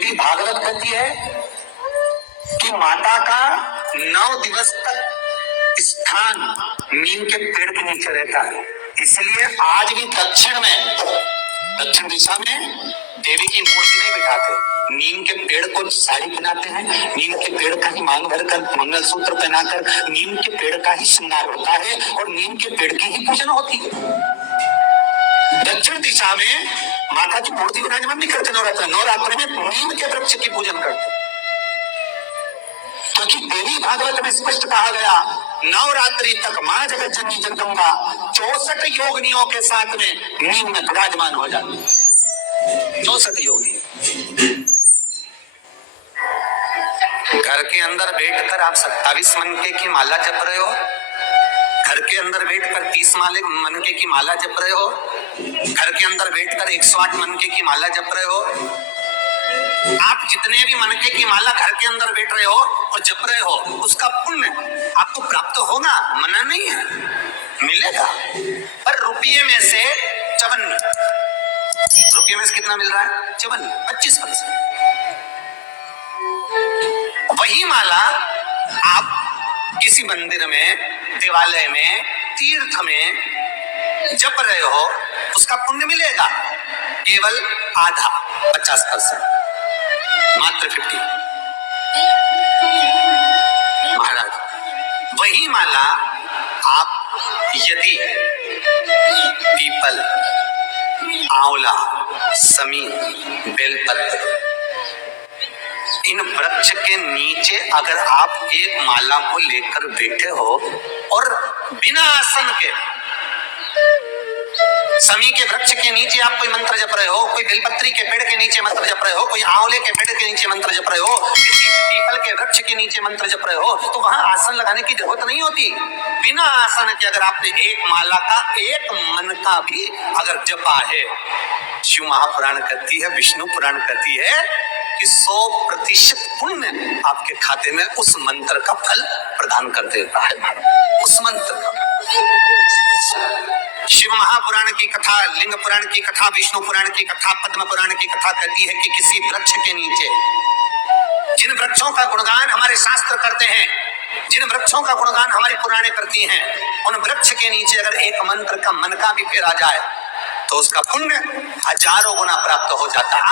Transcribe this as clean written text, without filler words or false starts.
देवी भागवत कहती है कि माता का 9 दिवस तक स्थान नीम के पेड़ के नीचे रहता है। इसलिए आज भी दक्षिण दिशा में देवी की मूर्ति नहीं बिठाते, नीम के पेड़ को साड़ी पहनाते हैं, नीम के पेड़ का ही मांग भरकर मंगलसूत्र पहनाकर नीम के पेड़ का ही श्रृंगार होता है और नीम के पेड़ की ही पूजन होती है। दक्षिण दिशा में माता की मूर्ति विराजमान नहीं करते नवरात्र में नीम के वृक्ष की पूजन करते, क्योंकि देवी भागवत में स्पष्ट कहा गया नवरात्रि तक मां जगत जननी जगदम्बा 64 योगिनियों के साथ में नीम में विराजमान हो जाती है। 64 योगिनी घर के अंदर बैठकर आप 27 मनके की माला जप रहे हो, घर के अंदर बैठकर 30 मनके की माला जप रहे हो, घर के अंदर बैठकर 108 मनके की माला जप रहे हो। आप जितने भी मनके की माला घर के अंदर बैठ रहे हो और जप रहे हो, उसका पुण्य आपको प्राप्त होगा, मना नहीं है, मिलेगा। पर रुपये में से 54, रुपये में से कितना मिल रहा है? 25%। वही माला आप किसी मंदिर में, देवालय में, तीर्थ में जप रहे हो, उसका पुण्य मिलेगा केवल आधा, 50%, मात्र 50। महाराज वही माला आप यदि पीपल, आंवला, समी, बेलपत्र इन वृक्ष के नीचे अगर आप एक माला को लेकर बैठे हो और बिना आसन के समी के वृक्ष के नीचे आप कोई मंत्र जप रहे हो, कोई बेलपत्री के पेड़ के नीचे मंत्र जप रहे हो, कोई आंवले के पेड़ के नीचे मंत्र जप रहे हो, किसी पीपल के वृक्ष के नीचे मंत्र जप रहे हो, तो वहां आसन लगाने की जरूरत नहीं होती। बिना आसन के अगर आपने एक माला का एक मन का भी अगर जपा है, शिव महापुराण कहती है, विष्णु पुराण कहती है कि 100% पुण्य आपके खाते में उस मंत्र का फल प्रदान कर देता है। उस मंत्र का शिव महापुराण की कथा, लिंग पुराण की कथा, विष्णु पुराण की कथा, पद्म पुराण की कथा कहती है कि किसी वृक्ष के नीचे, जिन वृक्षों का गुणगान हमारे शास्त्र करते हैं, जिन वृक्षों का गुणगान हमारी पुराणे करती हैं, उन वृक्ष के नीचे अगर एक मंत्र का मन का भी फेरा जाए तो उसका पुण्य हजारों गुना प्राप्त हो जाता है।